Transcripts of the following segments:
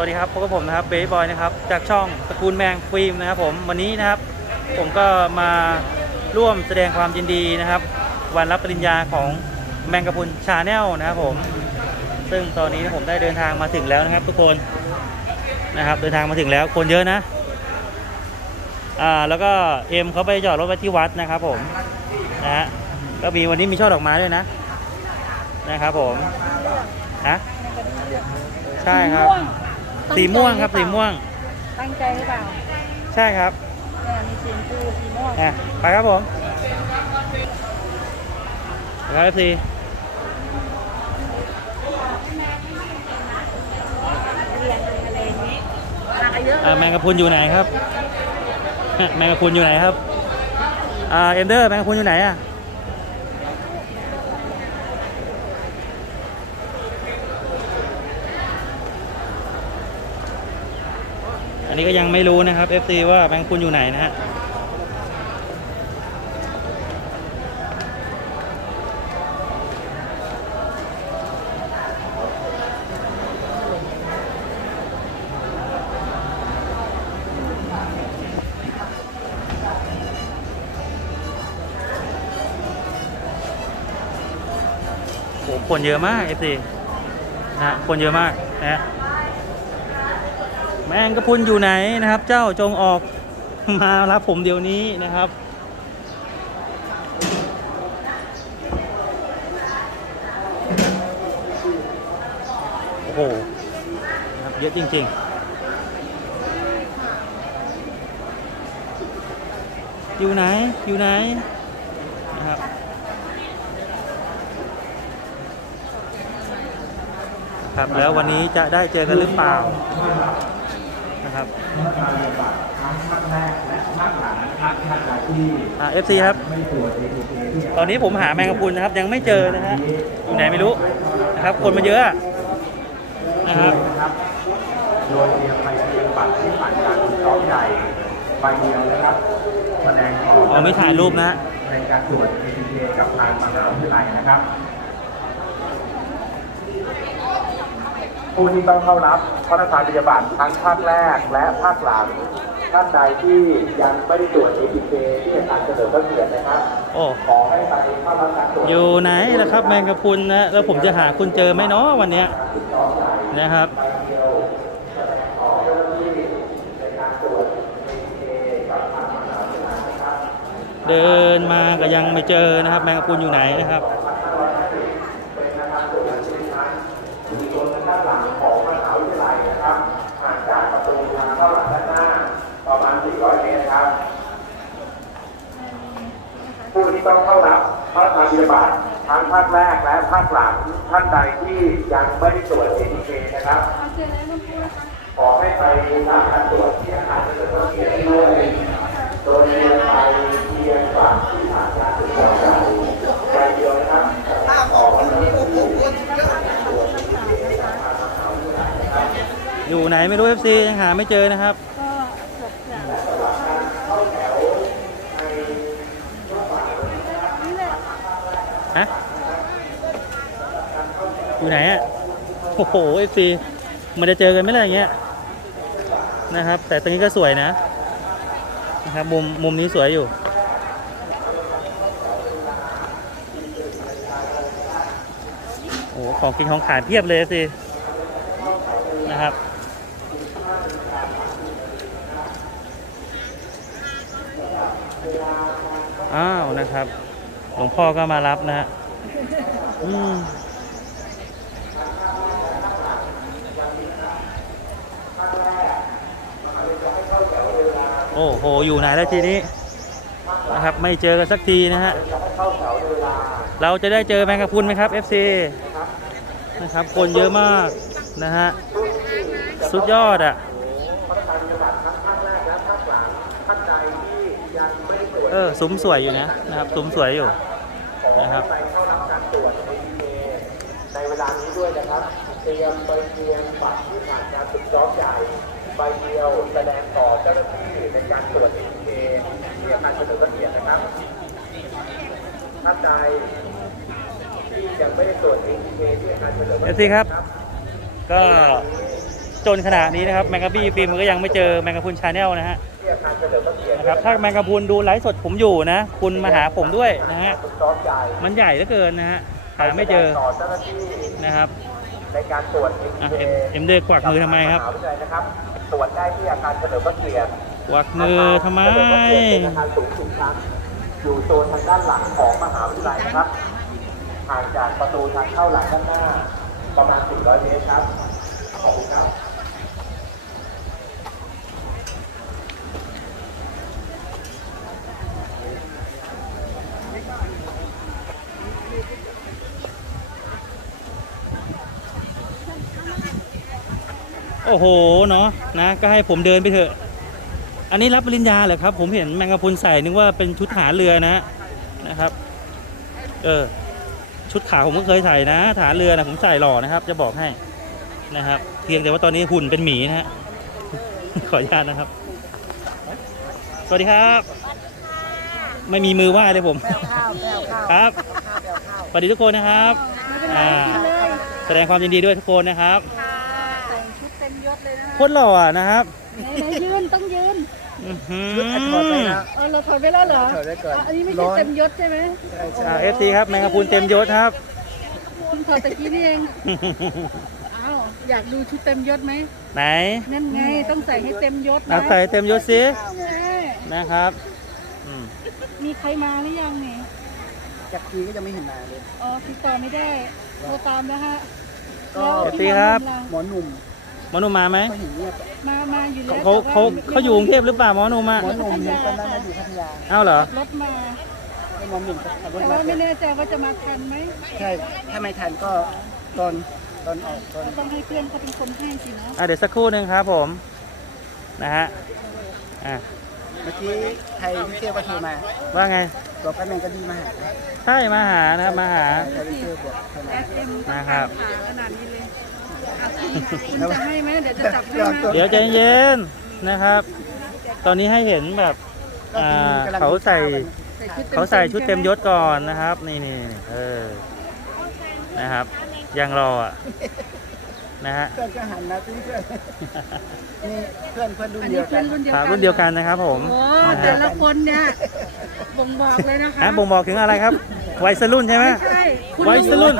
วัสดีครับพบกับผมนะครับเบย์บอยนะครับจากช่องตระกูลแมงฟิล์มนะครับผมวันนี้นะครับผมก็มาร่วมแสดงความยินดีนะครับ วันรับปริญญาของแมงกะพุนชาแนลนะครับผม ซึ่งตอนนี้ผมได้เดินทางมาถึงแล้วนะครับ ทุกคนนะครับ เดินทางมาถึงแล้วคนเยอะนะอ่าแล้วก็เอ็มเขาไปจอดรถไว้ที่วัดนะครับ ผมนะฮะก็มีวันนี้มีช่อดอกไม้ด้วยนะนะครับผมฮะใช่ครับ สีม่วงครับสีม่วง ตั้งใจหรือเปล่าใช่ครับเนี่ยมีสีชมพูสีม่วงอะไปครับผมไปครับสีเรียนอะไรอย่างนี้มากันเยอะอ่าแมงกะพรุนอยู่ไหนครับ แมงกะพรุนอยู่ไหนครับอ่าเอ็มเดอร์แมงกะพรุนอยู่ไหนอะ อันนี้ก็ยังไม่รู้นะครับ FC ว่าแมงกะพรุนอยู่ไหนนะฮะคนเยอะมาก FC นะฮะคนเยอะมากนะฮะ แมงกะพุนอยู่ไหนนะครับ เจ้าจงออกมารับผมเดี๋ยวนี้นะครับโอ้โหนะครับเยอะจริง ๆ อยู่ไหนอยู่ไหนนะครับครับแล้ววันนี้จะได้เจอกันหรือเปล่า นะครับอ่าเอฟซีครับ ตอนนี้ผมหาแมงกะพรุนนะครับ ยังไม่เจอนะฮะอยู่ไหนไม่รู้นะครับ คนมาเยอะนะครับโดยเตรียมไปเตรียมบัตรที่ผ่านการซ้อมใหญ่ใบเดียวนะครับแสดงออกอ๋อไม่ถ่ายรูปนะในการตรวจ ATK กับทางมหาวิทยาลัยนะครับ ผู้ที่ต้องเข้ารับพระราชทานปริญญาบัตรทั้งภาคแรกและภาคหลังท่านใดที่ยังไม่ได้ตรวจ ATK ที่อาจารย์เสนอพระเกียรตินะครับโอ้ขอให้ไปเข้ารับการตรวจอยู่ไหนล่ะครับ แมงกะพรุนนะแล้วผมจะหาคุณเจอไหมเนาะวันเนี้ยนะครับเดินมาก็ยังไม่เจอนะครับ แมงกะพรุนอยู่ไหนนะครับ ห่างจากประตูทางเข้าหลังด้านหน้าประมาณ 400 เมตรครับ ผู้ที่ต้องเข้ารับพระราชทานปริญญาบัตรทั้งภาคแรกและภาคหลังท่านใดที่ยังไม่ได้ตรวจ ATK นะครับ ขอให้ไปทำการตรวจที่อาคารเฉลิมพระเกียรติด้วยโดยเรียนไปเพียงฝั่งที่ผ่านการตรวจสอบใบเดียวนะครับอให้ไปที่อยู่ไหนไม่รู้ FC ยังหาไม่เจอนะครับ ฮะอยู่ไหนอะโอ้โห FC มันจะเจอกันไหมล่ะอย่างเงี้ยนะครับ แต่ตรงนี้ก็สวยนะนะครับมุมมุมนี้สวยอยู่โอ้โหของกินของขายเพียบเลยสินะครับอ้าวนะครับ หลวงพ่อก็มารับนะฮะอืมโอ้โห อยู่ไหนแล้วทีนี้นะครับ ไม่เจอกันสักทีนะฮะ เราจะได้เจอแมงกะพรุนไหมครับ FC นะครับ คนเยอะมากนะฮะ สุดยอดอะเออซุ้มสวยอยู่นะนะครับซุ้มสวยอยู่ นะครับไปเข้ารับการตรวจ ATK ในเวลานี้ด้วยนะครับ เตรียมไปเตรียมบัตรที่ผ่านการฝึกซ้อมใหญ่ใบเดียวแสดงต่อเจ้าหน้าที่ในการตรวจ ATK ที่อาคารเฉลิมพระเกียรตินะครับท่านใดที่ยังไม่ได้ตรวจ ATK ที่อาคารเฉลิมพระเอฟเกีซียรติครับ ก็ จนขนาดนี้นะครับแมงกะบี้ฟิล์มก็ยังไม่เจอแมงกะพรุนชาแนลนะฮะที่อาคารเฉลิมพระเกียรตินะครับถ้าแมงกะพรุนดูไลฟ์สดผมอยู่นะ คุณมาหาผมด้วยนะฮะคุณซ้อมใหญ่มันใหญ่เหลือเกินนะฮะหาไม่เจอต่อเจ้าหน้าที่นะครับในการตรวจอะเอ็มเอ็มเดกวักมือทำไมครับมหาวิทยาลัยนะครับตรวจได้ที่อาคารเฉลิมพระเกียรติกวักมือทำไมอาคารเฉลิมพระเกียรติเป็นอาคารสูงสิบชั้นอยู่โซนทางด้านหลังของมหาวิทยาลัยนะครับห่างจากประตูทางเข้าหลังด้านหน้าประมาณ 400 เมตรครับขอบคุณครับ โอ้โหเนาะนะก็ให้ผมเดินไปเถอะ อันนี้รับปริญญาเหรอครับ ผมเห็นแมงกะพรุนใส่นึกว่าเป็นชุดทหารเรือนะนะครับ เออ ชุดขาวผมก็เคยใส่นะทหารเรือนะผมใส่หล่อนะครับ จะบอกให้นะครับ เพียงแต่ว่าตอนนี้หุ่นเป็นหมีนะฮะ ขออนุญาตนะครับ สวัสดีครับ ไม่มีมือไหว้เลยผมข้าวแก้วข้าวครับข้าวแก้วข้าวสวัสดีทุกคนนะครับ อ่า แสดงความยินดีด้วยทุกคนนะครับแต่งชุดเต็ม ยศเลยนะโคตรหล่ออะนะครับไหนๆยืนต้องยืนอื้อหือเออเราถอดไปแล้วเหรอถอดไว้ก่อนอะอันนี้ไม่ใช่เต็มยศใช่ไหมอ่าเอฟซีครับแมงกะพรุนเต็มยศครับ คุณถอดตะกี้นี่เองอ้าวอยากดูชุดเต็มยศไหมไหนนั่นไงต้องใส่ให้เต็มยศเอานะใส่เต็มยศสิใช่นะครับอืมมีใครมาหรือยังเนี่ยจากทีก็ยังไม่เห็นมาเลย อ๋อติดต่อไม่ได้โทรตามนะฮะก็ แล้วพี่น้องเราหมอหนุ่ม หมอหนุ่มมาไหมก็เห็นเงียบมามาอยู่แล้วเขาเขาแต่ว่เขาอยู่กรุงเทพหรือเปล่าหมอหนุ่มอะหมอหนุ่มเนี่ยตอนนั้นอยู่พัทยาเอ้าเหรอรถมาให้หมอหนุ่มขับรถแต่มาว่าไม่แน่ใจว่าจะมาทันไหมใช่ถ้าไม่ทันก็ตอนตอนออกตอนก็ต้องให้เพื่อนเขาเป็นคนให้สินะอะเดี๋ยวสักครู่หนึ่งครับผมนะฮะอะเมื่อกี้ไทยที่เที่ยวก็โทรมาว่าไงบอกป้าแมงก็ดีมาหาใช่มาหานะครับมาหาไทยที่เที่ยวบอกโทรมา นะครับขาขนาดนี้เลยอะคุณคุณ จะให้ไหมเดี๋ยวจะจับให้นะเดี๋ยวใจเย็นนะครับ ตอนนี้ให้เห็นแบบก็อ่ากินกำลังเขาใส่กินข้าวกันเขาใส่ชุดเต็มยศก่อนนะครับ นี่นี่เออนะครับ ยังรออะ นะฮะเพื่อนก็หันมาเพื่อนนี่เพื่อนเพื่อนรุ่นอันเดีนี้ยวเพื่กัอนนรุ่นเดียวคกัรับนรุ่นเดียวกันนะครับผมโอ้นะแต่ฮะละคนเนี่ยบ่งบอกเลยนะคะอะบ่งบอกถึงอะไรครับ วัยสรุ่นใช่ไหมใช่คุณวัยสรุ่น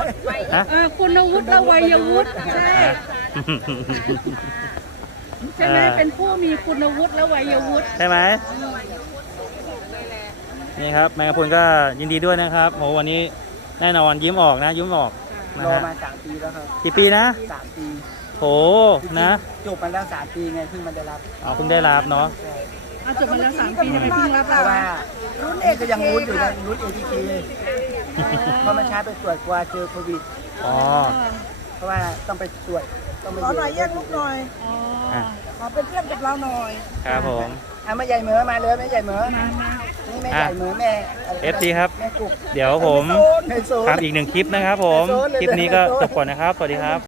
ฮะ เออคุณวุฒิและวัยวุฒิใช่อะใช่ไหมอ่า เป็นผู้มีคุณวุฒิและวัยวุฒิ ใช่ไหมนี่ครับแมงกะพรุนก็ยินดีด้วยนะครับโหวันนี้แน่นอนยิ้มออกนะยิ้มออก นะรอฮะมาสามปีแล้วครับกี่ปีนะสามปีโหนะจบมาแล้วสามปีไงเพิ่งมาได้รับอ๋อเพิ่งได้รับเนาะเอาจบมาแล้วสามปีทำไมเพิ่งรับเพล่ะราะว่ารุ่นเอกก็ยังรุ่นอยู่นะรุ่นเอทีเคเพราะมันช้าไปตรวจกลัวเจอโควิด อ๋อ เพราะว่าต้องไปตรวจต้องไปขอหน่อยแยกลูกหน่อย อ๋ออะ ขอเป็นเพื่อนกับเราหน่อย ครับผม อะแม่ใหญ่เหมือมาเลยแม่ใหญ่เหมือ มามา นี่แม่ใหญ่เหมือแม่ะไรนะ FC ครับ แม่กุกเดี๋ยวผมไฮโซทำอีกหนึ่งคลิปนะครับผม คลิปนี้ก็จบก่อนนะครับ สวัสดีครับ